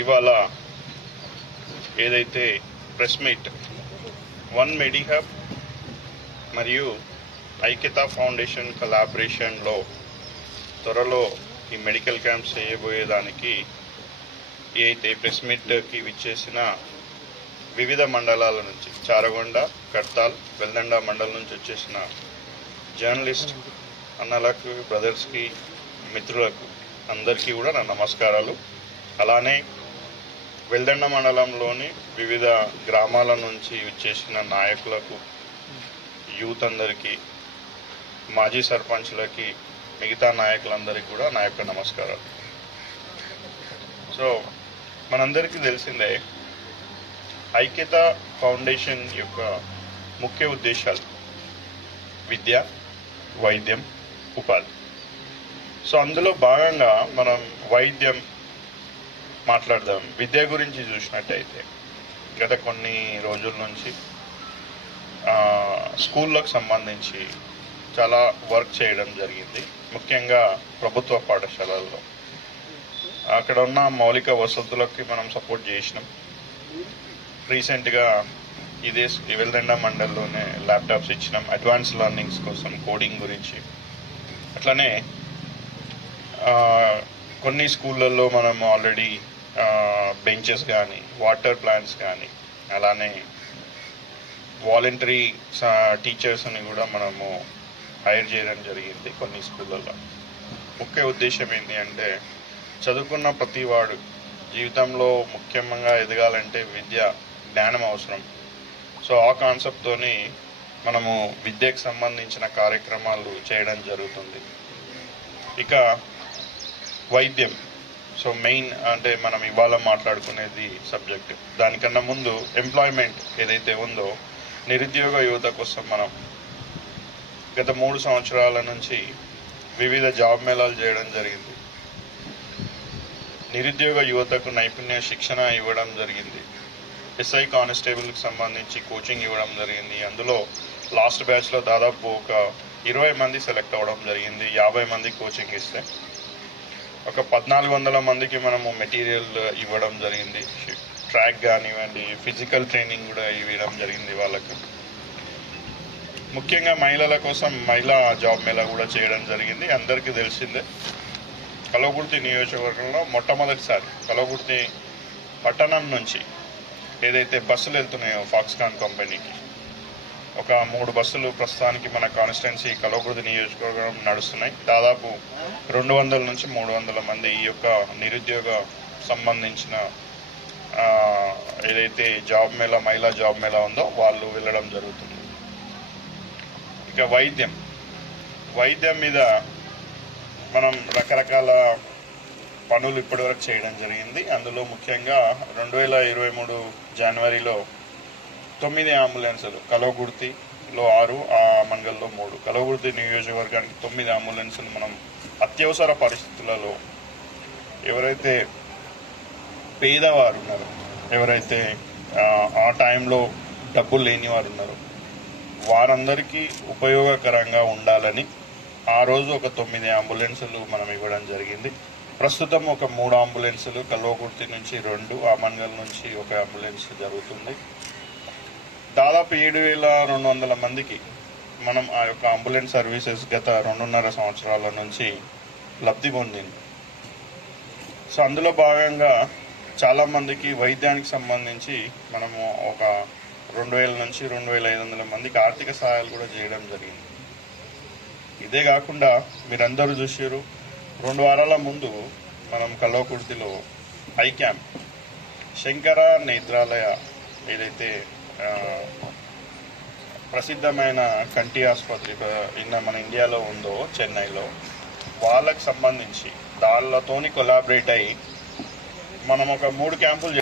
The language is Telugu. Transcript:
ఇవాళ ఏదైతే ప్రెస్ మీట్ వన్ మెడిహబ్ మరియు ఐక్యతా ఫౌండేషన్ కొలాబరేషన్లో త్వరలో ఈ మెడికల్ క్యాంప్స్ చేయబోయేదానికి ఏదైతే ప్రెస్ మీట్కి విచ్చేసిన వివిధ మండలాల నుంచి చారగొండ, కడ్తాల్, వెల్దండ మండలం నుంచి వచ్చేసిన జర్నలిస్ట్ అన్నలకు, బ్రదర్స్కి, మిత్రులకు అందరికీ కూడా నా నమస్కారాలు. అలానే వెల్దండ మండలంలోని వివిధ గ్రామాల నుంచి వచ్చేసిన నాయకులకు, యూత్ అందరికీ, మాజీ సర్పంచ్లకి, మిగతా నాయకులందరికీ కూడా నా యొక్క నమస్కారాలు. సో మనందరికీ తెలిసిందే ఐక్యత ఫౌండేషన్ యొక్క ముఖ్య ఉద్దేశాలు విద్య, వైద్యం, ఉపాధి. సో అందులో భాగంగా మనం వైద్యం మాట్లాడదాం. విద్య గురించి చూసినట్టయితే గత కొన్ని రోజుల నుంచి స్కూళ్ళకు సంబంధించి చాలా వర్క్ చేయడం జరిగింది. ముఖ్యంగా ప్రభుత్వ పాఠశాలల్లో అక్కడ ఉన్న మౌలిక వసతులకి మనం సపోర్ట్ చేసినాం. రీసెంట్గా ఇదే వెల్దండ మండలంలోనే ల్యాప్టాప్స్ ఇచ్చినాం అడ్వాన్స్ లెర్నింగ్స్ కోసం, కోడింగ్ గురించి. అట్లనే కొన్ని స్కూళ్ళల్లో మనం ఆల్రెడీ బెంచెస్ కానీ, వాటర్ ప్లాంట్స్ కానీ, అలానే వాలంటరీ టీచర్స్ని కూడా మనము హైర్ చేయడం జరిగింది కొన్ని స్కూళ్ళల్లో. ముఖ్య ఉద్దేశం ఏంటి అంటే చదువుకున్న ప్రతి వాడు జీవితంలో ముఖ్యంగా ఎదగాలంటే విద్య, జ్ఞానం అవసరం. సో ఆ కాన్సెప్ట్తోని మనము విద్యకు సంబంధించిన కార్యక్రమాలు చేయడం జరుగుతుంది. ఇక వైద్యం, సో మెయిన్ అంటే మనం ఇవాళ మాట్లాడుకునేది సబ్జెక్ట్. దానికన్నా ముందు ఎంప్లాయ్మెంట్ ఏదైతే ఉందో, నిరుద్యోగ యువత కోసం మనం గత 3 సంవత్సరాల నుంచి వివిధ జాబ్ మేళాలు చేయడం జరిగింది. నిరుద్యోగ యువతకు నైపుణ్య శిక్షణ ఇవ్వడం జరిగింది. ఎస్ఐ కానిస్టేబుల్కి సంబంధించి కోచింగ్ ఇవ్వడం జరిగింది. అందులో లాస్ట్ బ్యాచ్లో దాదాపు ఒక 20 మంది సెలెక్ట్ అవ్వడం జరిగింది. 50 మంది కోచింగ్ ఇస్తే ఒక 1400 మందికి మనము మెటీరియల్ ఇవ్వడం జరిగింది. ట్రాక్ కానివ్వండి, ఫిజికల్ ట్రైనింగ్ కూడా ఇవ్వడం జరిగింది వాళ్ళకు. ముఖ్యంగా మహిళల కోసం మహిళా జాబ్ మేళా కూడా చేయడం జరిగింది. అందరికీ తెలిసిందే కల్వకుర్తి నియోజకవర్గంలో మొట్టమొదటిసారి కల్వకుర్తి పట్టణం నుంచి ఏదైతే బస్సులు వెళ్తున్నాయో ఫాక్స్కాన్ కంపెనీకి, ఒక 3 బస్సులు ప్రస్తుతానికి మన కాన్స్టిట్యున్సీ కల్వకుర్తి నియోజకవర్గం నడుస్తున్నాయి. దాదాపు 200 నుంచి 300 మంది ఈ యొక్క నిరుద్యోగ సంబంధించిన ఏదైతే జాబ్ మేళా, మహిళా జాబ్ మేళా ఉందో వాళ్ళు వెళ్ళడం జరుగుతుంది. ఇక వైద్యం మీద మనం రకరకాల పనులు ఇప్పటివరకు చేయడం జరిగింది. అందులో ముఖ్యంగా 2023 జనవరిలో 9 అంబులెన్సులు, కల్వకుర్తిలో 6, ఆ మంగల్లో 3, కల్వకుర్తి నియోజకవర్గానికి 9 అంబులెన్సులు మనం అత్యవసర పరిస్థితులలో ఎవరైతే పేదవారు ఉన్నారో, ఎవరైతే ఆ టైంలో డబ్బులు లేని వారు ఉన్నారో వారందరికీ ఉపయోగకరంగా ఉండాలని ఆ రోజు ఒక 9 అంబులెన్సులు మనం ఇవ్వడం జరిగింది. ప్రస్తుతం ఒక 3 అంబులెన్సులు, కల్వకుర్తి నుంచి 2, ఆమన్గల్ నుంచి 1 అంబులెన్స్ జరుగుతుంది. దాదాపు 7200 మందికి మనం ఆ యొక్క అంబులెన్స్ సర్వీసెస్ గత 2.5 సంవత్సరాల నుంచి లబ్ధి పొందింది. సో అందులో భాగంగా చాలామందికి వైద్యానికి సంబంధించి మనము ఒక 2000 నుంచి 2500 మందికి ఆర్థిక సహాయాలు కూడా చేయడం జరిగింది. ఇదే కాకుండా మీరందరూ చూసారు, 2 వారాల ముందు మనం కల్వకుర్తిలో ఐ క్యాంప్, శంకర నేత్రాలయ ఏదైతే ప్రసిద్ధమైన కంటి ఆసుపత్రి మన ఇండియాలో ఉందో చెన్నైలో, వాళ్ళకి సంబంధించి దాళ్ళతోని కొలాబరేట్ అయ్యి మనం ఒక 3 క్యాంపులు